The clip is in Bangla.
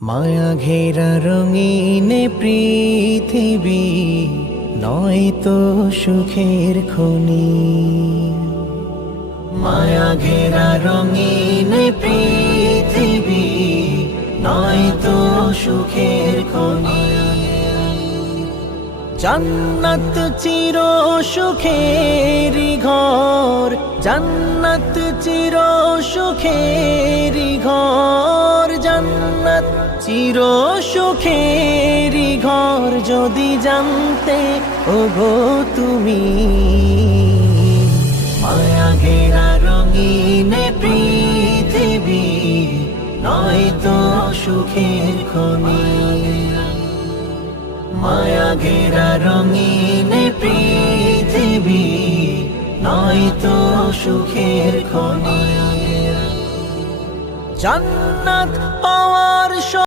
মায়া ঘেরা রঙিন পৃথিবী নয়তো সুখের খনি। মায়া ঘেরা রঙিন পৃথিবী নয়তো সুখের খনি। জান্নাত চির সুখের ঘর, জান্নাত চির সুখের ঘর, জান্নাত চির সুখের ঘর যদি জানতে ওগো তুমি। মায়া ঘেরা রঙিন পৃথিবী নয়তো সুখের খনি। মায়া ঘেরা রঙিন পৃথিবী নয়তো সুখের খনি। জান্নাত পাওয়ার